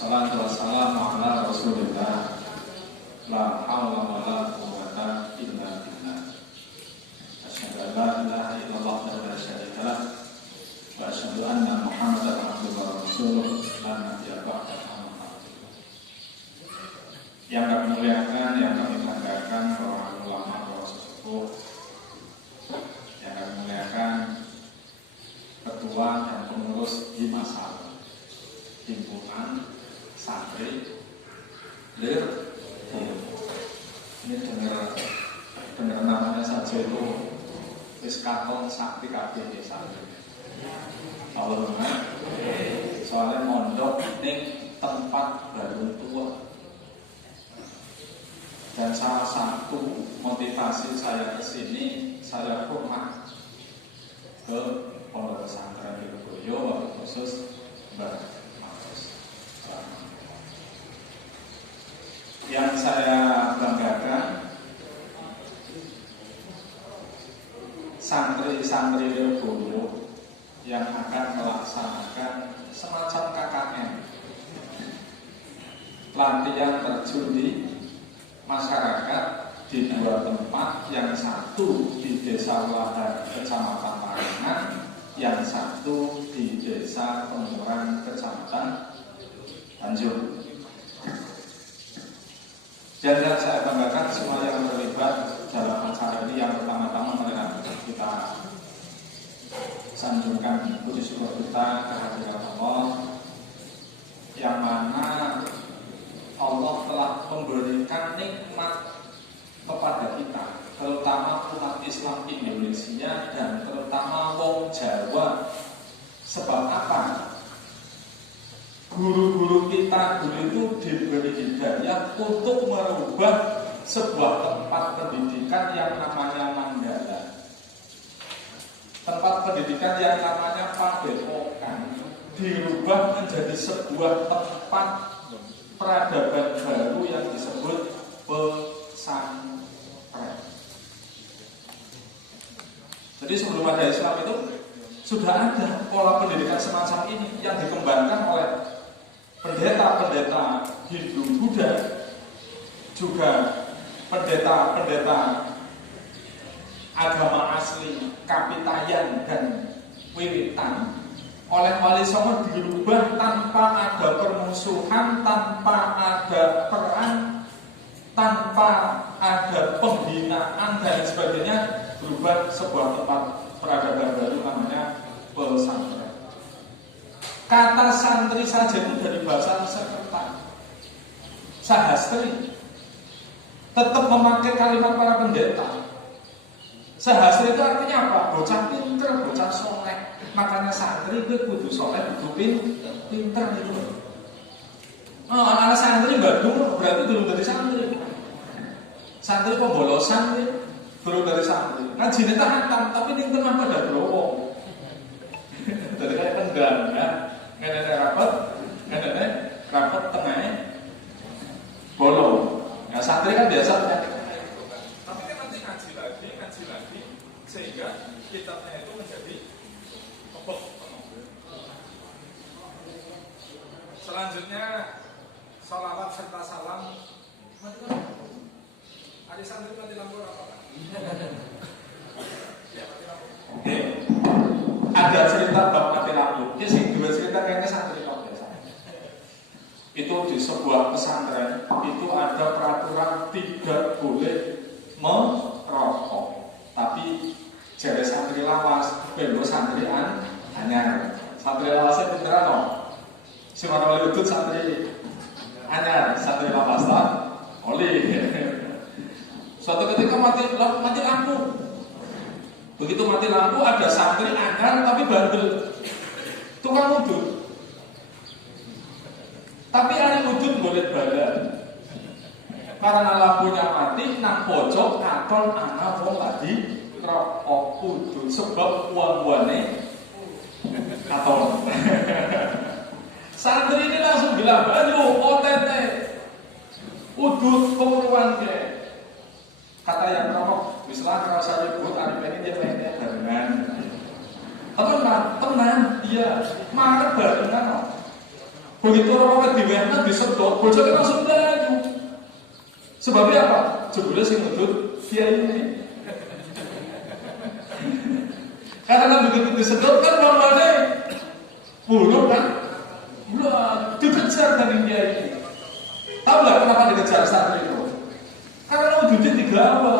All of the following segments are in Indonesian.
Wassalatu wassalamu ala Rasulillah. La haula wa la quwwata illa billah. Asyhadu an la ilaha illallah wa la syarika lah. Wa asyhadu anna Muhammadan abduhu wa rasuluh. La nabiyya ba'dahu. Yang kami muliakan, yang kami banggakan para ulama, para sesepuh, yang kami muliakan ketua dan pengurus di masa himpunan santri lir. Ini dengar namanya saja itu wis katon sakti kabeh santri. Allahumma. Soalnya mondok ning tempat baru tua. Dan salah satu motivasi saya ke sini, saya hormat ke pondok pesantren di Lirboyo, khusus Mbak Mas. Yang saya banggakan, santri-santri Lirboyo yang akan melaksanakan semacam KKN, latihan terjun di masyarakat di dua tempat, yang satu di Desa Weladan, Kecamatan Parengan, yang satu di Desa Penguran, Kecamatan Tanjung. Dan saya banggakan semua yang terlibat dalam acara ini. Yang pertama-tama marilah kita sanjungkan puji syukur kita kehadirat Allah, yang mana Allah telah memberikan nikmat kepada kita, terutama umat Islam Indonesia dan terutama wong Jawa. Sebab apa? Guru-guru kita dulu itu diberi hidayah untuk merubah sebuah tempat pendidikan yang namanya Manggala, tempat pendidikan yang namanya Padepokan, dirubah menjadi sebuah tempat peradaban baru yang disebut pesantren. Jadi sebelum ada Islam itu sudah ada pola pendidikan semacam ini yang dikembangkan oleh pendeta-pendeta Hindu Buddha, juga pendeta-pendeta agama asli Kapitayan dan Wiwitan. Oleh Wali Songo dirubah tanpa ada permusuhan, tanpa ada perang, tanpa ada pembinaan dan sebagainya, berubah sebuah tempat peradaban baru namanya pesantren. Kata santri saja itu dari bahasa Sanskerta, sahastri, tetap memakai kalimat para pendeta. Sahastri itu artinya apa? Bocah pinter, bocah soleh. Makanya santri itu kudu soleh, kudu pinter itu. Anak santri badung berarti belum dari santri. Santri pembolosan ya, belum dari santri. Kan jine tahan tapi ning tengah pada growong. Dari kayak tenggang ya. Ngene rapat tengahnya bolong. Nah santri kan biasa ya. Tapi kan nanti ngaji lagi sehingga kitabnya itu menjadi selanjutnya sholawat serta salam. Ada santri mati lampu apa? Ya, mati lampu. Oke. Ada cerita bab mati lampu. Ini sih dua cerita kayaknya santri kok biasa. Itu di sebuah pesantren itu ada peraturan tidak boleh merokok. Tapi jadi santri lawas, bebo santri anyar. Santri lawasnya pinteran no. Si orang oleh itu santri anyar, santri lawas tak oleh. Suatu ketika mati lampu. Begitu mati lampu ada santri anyar tapi bandel, tukang wudhu. Tapi hari wudhu boleh badan. Karena lampunya mati, nang pojok katon anak wong tadi rokok wudhu sebab uang-uangnya katon. Santri ini langsung bilang, aduh OTT wudhu penguruan ke. Kata yang rokok, misalnya kalau saya ribut hari ini dia mainnya barengan. Tenang, iya, marah barengan. Begitu orang diwehna disedot, bojone langsung melayu. Sebabnya apa? Jebule sing ngedut kiai ini. Karena begitu disedot kan bapaknya buruk kan? Dikejar dari kiai ini. Tahu nggak kenapa dikejar santri itu? Karena wujudnya digawa.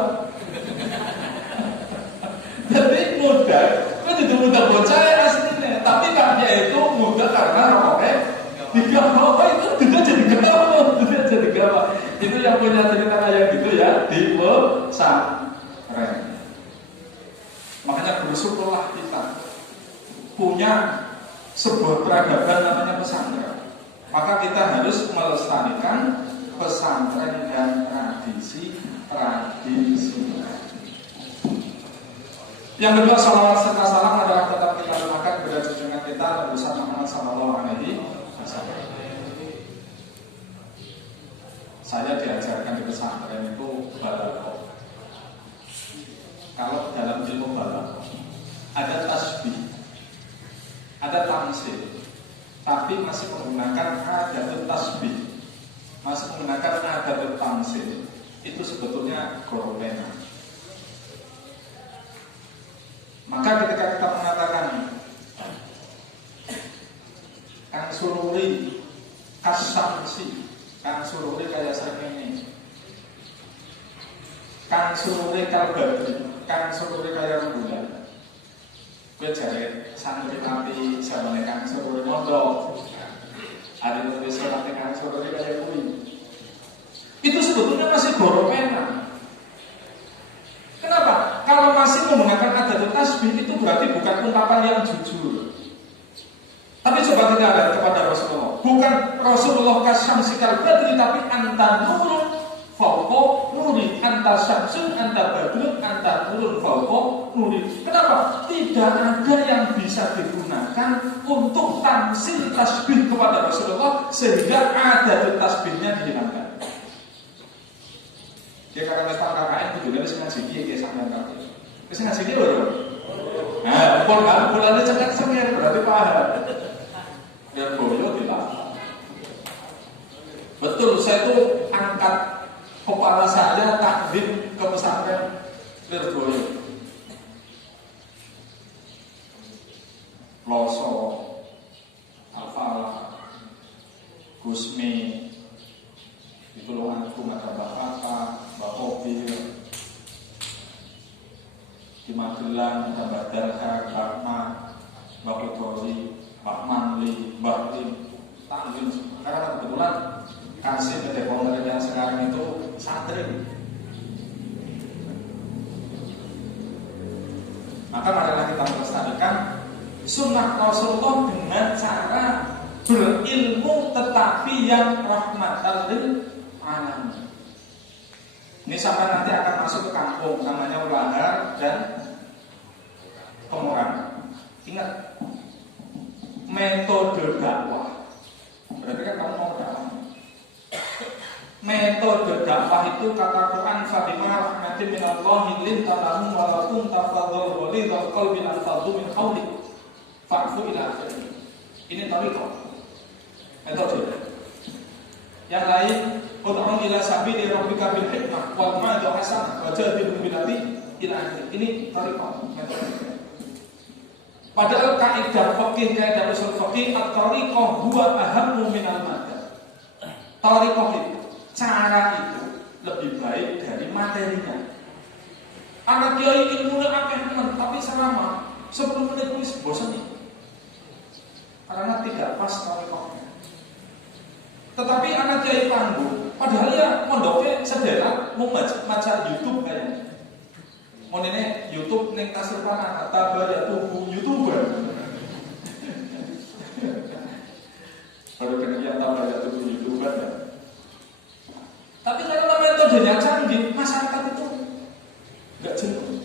Jadi mudah, kan itu mudah bocah ya aslinya. Tapi kan dia itu mudah karena rokoknya digawa itu tidak jadi gawa, tidak jadi gawa. Itu yang punya cerita kayak gitu ya di pesantren. Makanya bersyukurlah kita punya sebuah peradaban namanya pesantren. Maka kita harus melestarikan pesantren dan tradisi. Yang kedua, salawat serta salam adalah tetap kita gunakan kepada junjungan kita Nabi Muhammad SAW. Saya diajarkan di pesantren itu balaghah. Kalau dalam ilmu balaghah ada tasbih, ada tamsil, tapi masih menggunakan adatut tasbih, masih menggunakan adatut tamsil. Itu sebetulnya goropena. Maka ketika kita mengatakan Kang Sururi kasamsi, Kang Sururi kayak serengenge, Kang Sururi kalbadri, Kang Sururi kayak rembulan. Gue cari santri nabi zaman Kang Sururi mondok, ada tulis nanti Kang Sururi kayak kui. Itu sebetulnya masih goropena. Kenapa? Kalau masih menggunakan adatut tasbih itu berarti bukan ungkapan yang jujur. Tapi coba kita lihat kepada Rasulullah. Bukan Rasulullah kasyamsikal badri, tapi anta nurun fauqa nuri, anta syamsun, anta badrun, anta nurun fauqa nuri. Kenapa? Tidak ada yang bisa digunakan untuk tamsil tasbih kepada Rasulullah sehingga adatut tasbihnya dihilangkan. Ya karena mestal KKN itu juga bisa ngaji dia kayak sampean kaki. Bisa ngaji dia baru. Nah, bulannya cengat semir berarti paham. Biar boyo dilarang. Betul, saya itu angkat kepala saya takdim ke pesantren Lirboyo. Loso, Alfala, Gusmi, itu loanku ada Mbak Papa, Mbak Kopi, di Magelang ada Mbak Darha, Mbak Ma, Mbak Utori, Mbak Manli, Mbak Lim, Tanggil. Karena kebetulan kasih deponer yang sekarang itu santri. Maka marilah kita melestarikan sunnah Rasulullah dengan cara berilmu tetapi yang rahmatan lil alamin. Ini sampai nanti akan masuk ke kampung namanya Ulahar dan Pemurang. Ingat metode dakwah. Berarti kan kamu mau dakwah. Metode dakwah itu kata Quran fabima rahmatin minallahi linta lahum wa la kunta fadhal walidul qalbi lan fadhu min hawlik fa'fu ila akhirih. Ini tariqah. Metode. Yang lain ud'u ila sabili rabbika bil hikmah wal mau'izah hasanah wajadilhum billati ila akhirih. Ini tariqah, metode. Padahal kaidah fikih, kaidah usul fikih at-tariqah huwa ahammu minal madah. Tariqah itu, cara itu lebih baik dari materinya. Anak kiai ilmunya akeh men, tapi selama 10 menit wis bosan nih. Karena tidak pas tariqahnya. Tetapi anak kiai panggung, padahal ya mondoknya sederhana, mau maca YouTube kayaknya. Mau ini YouTube neng tasir panah atau ya tubuh YouTuber. Baru kemudian tahu ya tubuh YouTuber ya. Tapi karena metodenya canggih, masyarakat itu nggak jenuh.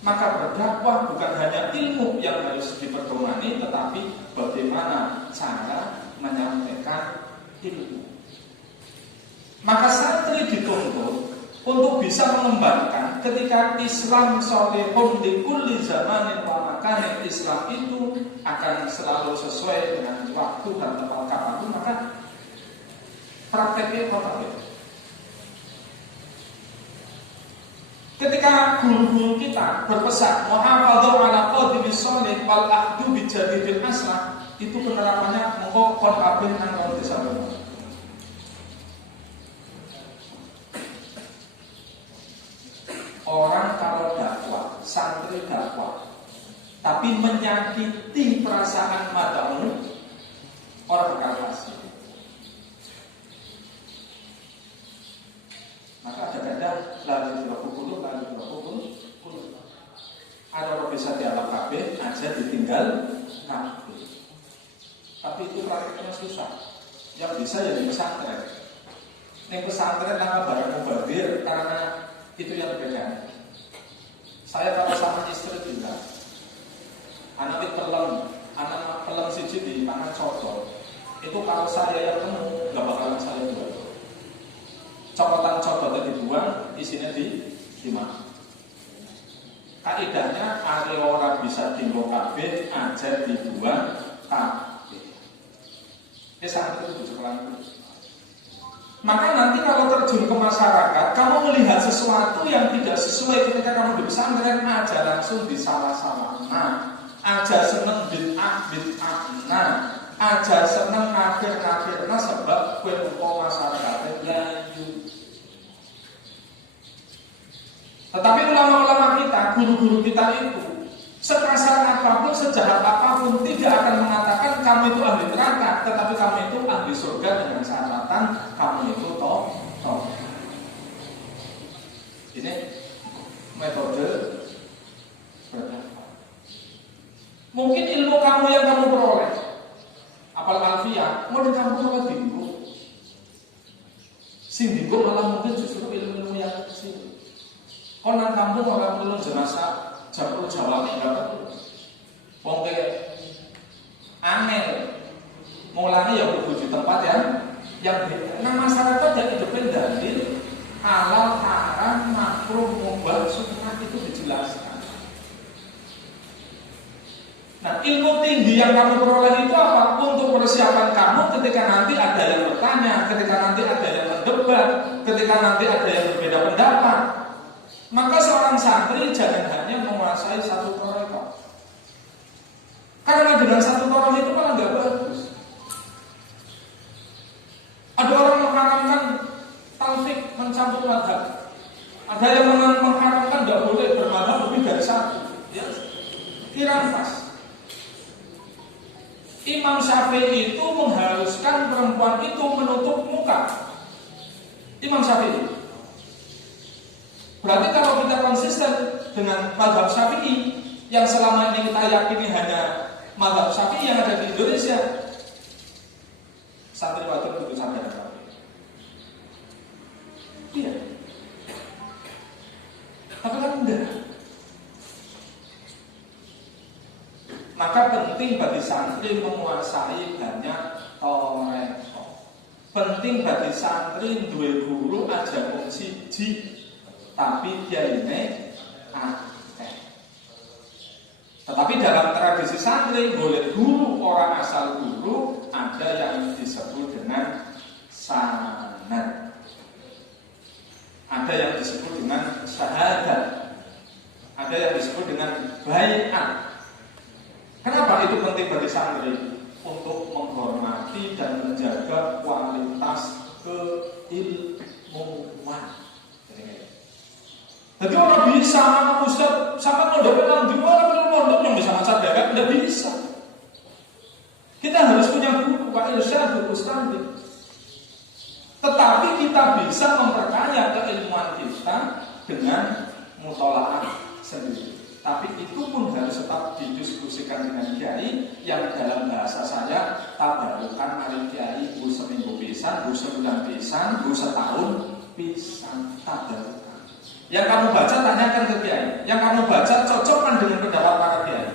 Maka berdakwah bukan hanya ilmu yang harus diperdomani, tetapi bagaimana cara menyampaikan ilmu. Maka santri dituntut untuk bisa mengembangkan ketika Islam sholihun di kulli zamanin wa menerapkan Islam itu akan selalu sesuai dengan waktu dan tempat kapanpun, maka prakteknya kontraproduktif. Ketika guru-guru kita berpesan muhafadzah ala qadimi sholih wal ahdu bi jadidil aslah, itu penerapannya mongko kon kabeh nang kon desa. Orang kalau dakwah, santri dakwah, tapi menyakiti perasaan madamu, orang bakal fasik. Maka kadang-kadang lalu berhukum. Ada orang bisa dialog kabeh aja ditinggal kabeh. Tapi itu praktiknya susah. Yang bisa ya di pesantren. Ini pesantren nama barang mubazir karena itu yang beda. Saya kalau sama istri bilang, anak pelem siji di tangan coto, itu kalau saya yang temu nggak bakalan saya jual. Cokotan cototnya dibuang, isinya dimakan. Kaidahnya ada orang bisa tinggal kabeh aja dibuang kabeh. Santri itu bujuk. Maka nanti kalau terjun ke masyarakat, kamu melihat sesuatu yang tidak sesuai ketika kamu di pesantren, aja langsung disalah-salah. Aja seneng bid'ah, aja seneng kafir, sebab kue umpama masyarakatnya lanjut. Tetapi ulama-ulama kita, guru-guru kita itu, sekasar apapun, sejahat apapun, tidak akan mengatakan kamu itu ahli neraka, tetapi kamu itu ahli surga dengan catatan kamu itu toh. Ini metode berdakwah. Mungkin ilmu kamu yang kamu peroleh, apal alfiyah, mau di kampung apa bingung? Sing bingung malah mungkin justru ilmu-ilmu yang kecil. Orang kampung orang belum jenazah Japur Jawa enggak. Wong aneh. Mulanya ya kudu di tempat yang beda. Nah, masyarakat yang hidupin dalil halal, haram, makruh, mubah, sunnah itu dijelaskan. Nah, ilmu tinggi yang kamu peroleh itu apa? Untuk persiapan kamu ketika nanti ada yang bertanya, ketika nanti ada yang berdebat, ketika nanti ada yang berbeda pendapat. Maka seorang santri jangan hanya menguasai satu toriko. Karena dengan satu toriko itu malah nggak bagus. Ada orang mengharamkan talfik, mencampur madhab. Ada yang mengharamkan nggak boleh bermadhab lebih dari satu. Ya, dirampas. Imam Syafi'i itu mengharuskan perempuan itu menutup muka. Imam Syafi'i. Berarti kalau kita konsisten dengan mazhab Syafi'i yang selama ini kita yakini hanya mazhab Syafi'i yang ada di Indonesia, santriwati itu sadar Syafi'i. Iya. Tapi kan enggak. Maka penting bagi santri menguasai banyak toreko. Penting bagi santri duwe guru aja wong siji. Tapi dia ini akeh. Tetapi dalam tradisi santri boleh guru orang asal guru ada yang disebut dengan sanad, ada yang disebut dengan syahadat, ada yang disebut dengan bai'at. Kenapa itu penting bagi santri? Untuk menghormati dan menjaga kualitas keilmuan. Jadi orang bisa anak ustaz sama mondok nang di mana mondok yang bisa maca dewek tidak bisa. Kita harus punya guru wa irsyadul ustaz. Tetapi kita bisa memperkaya keilmuan kita dengan mutolaah sendiri. Tapi itu pun harus tetap didiskusikan dengan kiai yang dalam bahasa saya tabarukan hari kiai bu seminggu pisan, bu sebulan pisan, bu setahun pisan tabarukan. Yang kamu baca tanyakan ke kiai, yang kamu baca cocokkan dengan pendapat para kiai.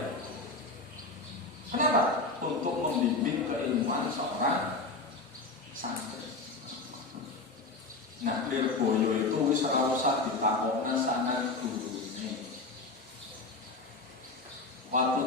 Kenapa? Untuk membimbing keilmuan seorang santri. Nah, Lirboyo itu wis ora usah ditakokna sana gurune. Waktu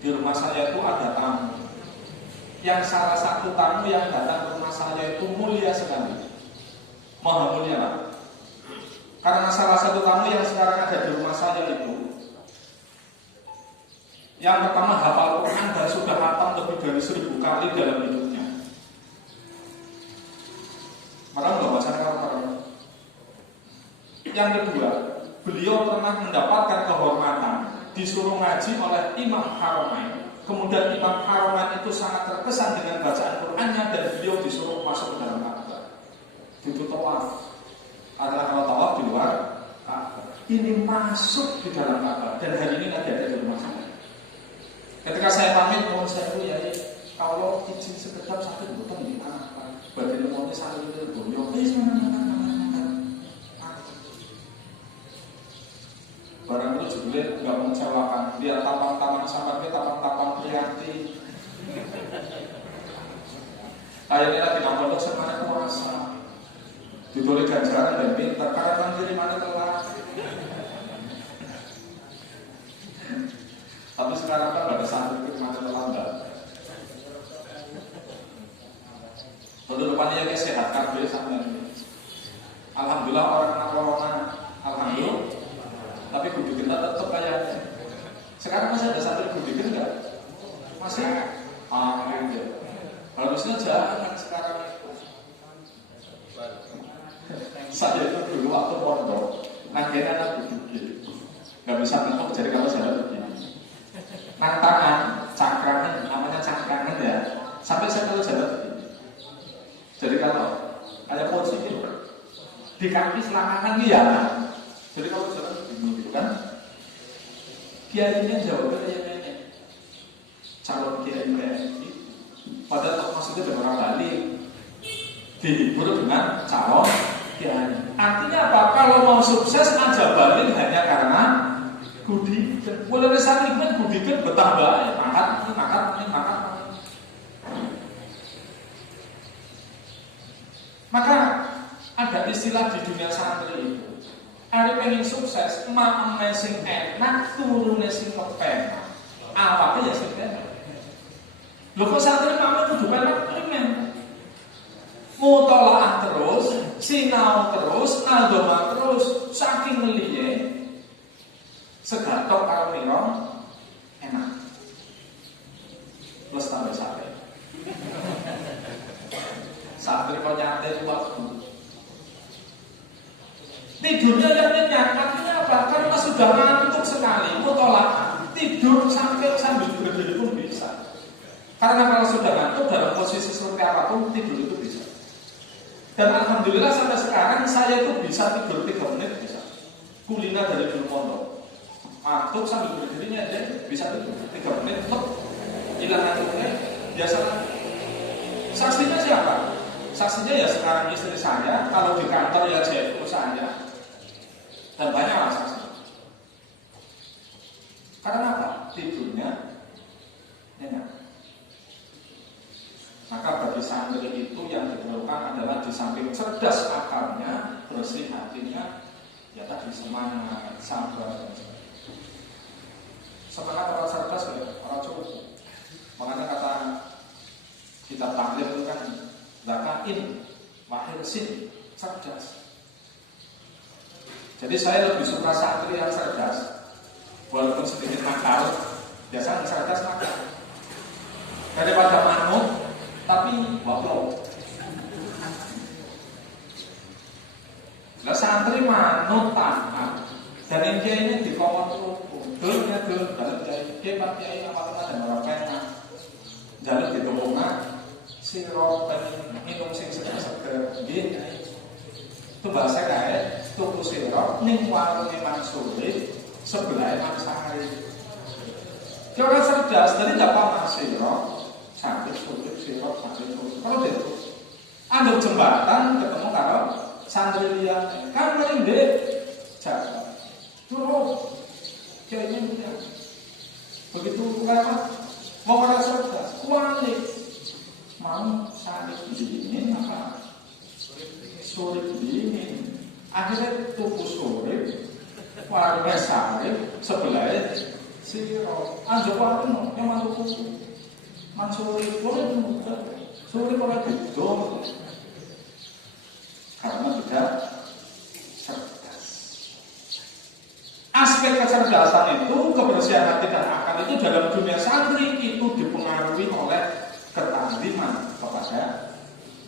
di rumah saya itu ada tamu. Yang salah satu tamu yang datang ke rumah saya itu mulia sekali, maha mulia lah. Karena salah satu tamu yang sekarang ada di rumah saya itu, yang pertama hafal Quran dan sudah hafal lebih dari 1000 kali dalam hidupnya. Maka nggak baca Al-Quran. Yang kedua, beliau pernah mendapatkan kehormatan disuruh ngaji oleh Imam Haramain. Kemudian Imam Haramain itu sangat terkesan dengan bacaan Qurannya dan beliau disuruh masuk ke dalam Ka'bah. Itu tawaf. Adalah kalau tawaf di luar Ka'bah. Ini masuk di dalam Ka'bah dan hari ini lagi ada di rumah saya. Ketika saya pamit, mohon saya dulu ya, kalau izin sekedap sakit bukan di mana? Bagian mohonnya saya itu beliau. Barang itu juga nggak mengecewakan. Dia taman-taman sama dia taman-taman Prianti. Akhirnya lagi nonton semuanya puasa. Ditulis ganjaran dan pintar. Karena diri mana telat. Tapi sekarang kan ada santri mana telat enggak. Untuk depannya ya sehat kan sampai ini. Alhamdulillah orang kena corona. Alhamdulillah. Tapi Gudikin tetap kayaknya. Sekarang masih ada santri Gudikin enggak? Masih? Amin ya. Harusnya jangan sekarang itu. Saya itu dulu waktu pondok, nanggain anak Gudikin. Gak bisa nempok jadi kalau jalan begini. Nang tangan, cangkrangan, namanya cangkrangan ya. Sampai saya kalau jalan begini. Jadi kalau kayak posisi gitu, di kaki selangkangan ya. Jadi kalau jalan begini gitu kan, kiainya jawabnya kayak nenek, calon kiai ini. Padahal maksudnya dengan orang Bali dihibur dengan calon kiai. Artinya apa? Kalau mau sukses aja balik hanya karena Gudikin. Mulai saat ini Gudikin bertambah, makan. Maka ada istilah di dunia santri itu. Ada pengen sukses, mak sing enak, turune sing kepenak. Awake ya sing enak. Lho kok santri mak kudu penak pengen. Mutolaah terus, sinau terus, naldoma terus, saking meliye segatok karo mirong enak. Plus tambah sate. Santri kok nyantai waktu. Tidurnya yang nyenyak, artinya apa? Karena sudah ngantuk sekali, mutolaah, tidur sambil berdiri pun bisa. Karena kalau sudah ngantuk dalam posisi seperti apapun, tidur itu bisa. Dan alhamdulillah sampai sekarang saya itu bisa tidur 3 menit bisa. Kulina dari dulu pondok. Ngantuk sambil berdirinya aja bisa tidur 3 menit, hilang ngantuknya. Biasanya saksinya siapa? Saksinya ya sekarang istri saya, kalau di kantor ya CFO saya. Dan banyak orang saksi. Karena apa? Tidurnya nyenyak. Maka bagi santri itu yang diperlukan adalah di samping cerdas akalnya, bersih hatinya, ya tadi semangat, sabar dan sebagainya. Semangat orang cerdas ya, orang cukup. Makanya kata kitab taklim itu kan zakain, mahirsin, cerdas. Jadi saya lebih suka santri yang cerdas, walaupun sedikit nakal, biasanya cerdas nakal. Daripada manut, tapi walau. Lah santri manut taat, dan yang ini di kolom ruku, dulnya dul, dalam kiai pak kiai apa dan orang pena, jalan di tolongan, sirop minum sing seger, gitu. Itu bahasa kaya tuku sirop ning warung Imam Sulit sebelah Imam Sahari. Dia orang cerdas, jadi tidak paham sirop sampai sulit sirop sampai sulit. Kalau dia terus anduk jembatan ketemu karo santri liya kan merinding jaga terus kayaknya dia begitu lewat mau orang cerdas kualik mau salib dingin apa sulit dingin, akhirnya tuku sulit, warungnya salib, sebelah siro anjo paling yang mantuku mansuri boleh muda suri boleh gitu karena tidak cerdas. Aspek kecerdasan itu, kebersihan hati dan akal itu dalam dunia santri itu dipengaruhi oleh ketakliman kepada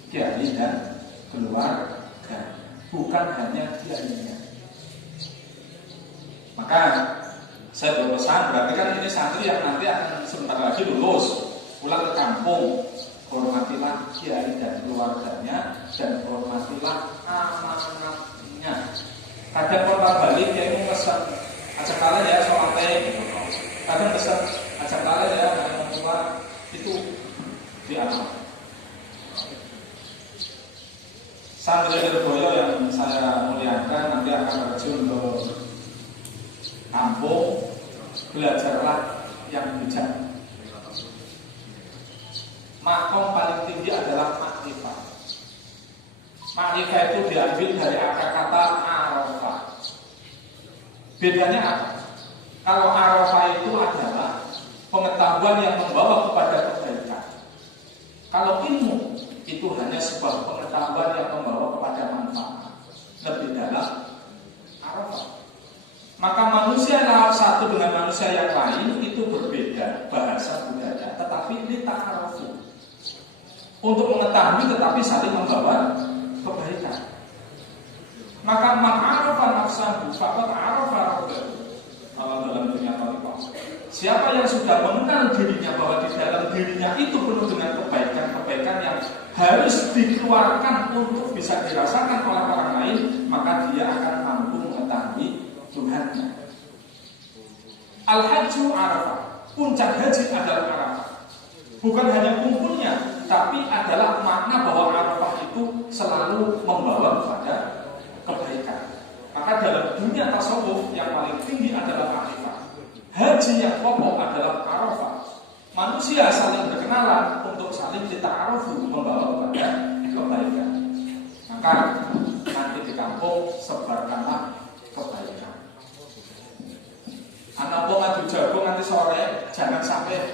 kiai dan keluarga, bukan hanya kiainya. Maka saya berpesan, berarti kan ini santri yang nanti akan sebentar lagi lulus, pulang ke kampung. Hormatilah kiai dan keluarganya, dan hormatilah amanatnya. Kadang orang balik kiai mau pesan, ajak kalian ya soal teh. Kadang pesan, ajak kalian ya orang tua itu diatur. Santri Lirboyo yang saya muliakan nanti akan terjun ke kampung, belajarlah yang bijak. Makom paling tinggi adalah makrifat. Makrifat itu diambil dari akar kata arafah. Bedanya apa? Kalau arafah itu adalah pengetahuan yang membawa kepada kebaikan. Kalau ilmu itu hanya sebuah pengetahuan yang membawa kepada manfaat. Lebih dalam arafah. Maka manusia satu dengan manusia yang lain itu berbeda bahasa budaya, tetapi ini ta'arufu. Untuk mengetahui tetapi saling membawa kebaikan. Maka man arafa nafsahu faqad arafa rabbahu. Kalau dalam dunia tariqah, siapa yang sudah mengenal dirinya bahwa di dalam dirinya itu penuh dengan kebaikan-kebaikan yang harus dikeluarkan untuk bisa dirasakan oleh orang lain, maka dia akan mampu mengetahui Tuhannya. Al-Hajju Arafah. Puncak haji adalah Arafah. Bukan hanya kumpulnya, tapi adalah makna bahwa Arafah itu selalu membawa kepada kebaikan. Maka dalam dunia tasawuf yang paling tinggi adalah Arafah. Haji yang pokok adalah Arafah. Manusia saling berkenalan untuk saling dita'arufu membawa kepada kebaikan. Maka nanti di kampung sebarkanlah kebaikan. Anak mau maju jagung nanti sore, jangan sampai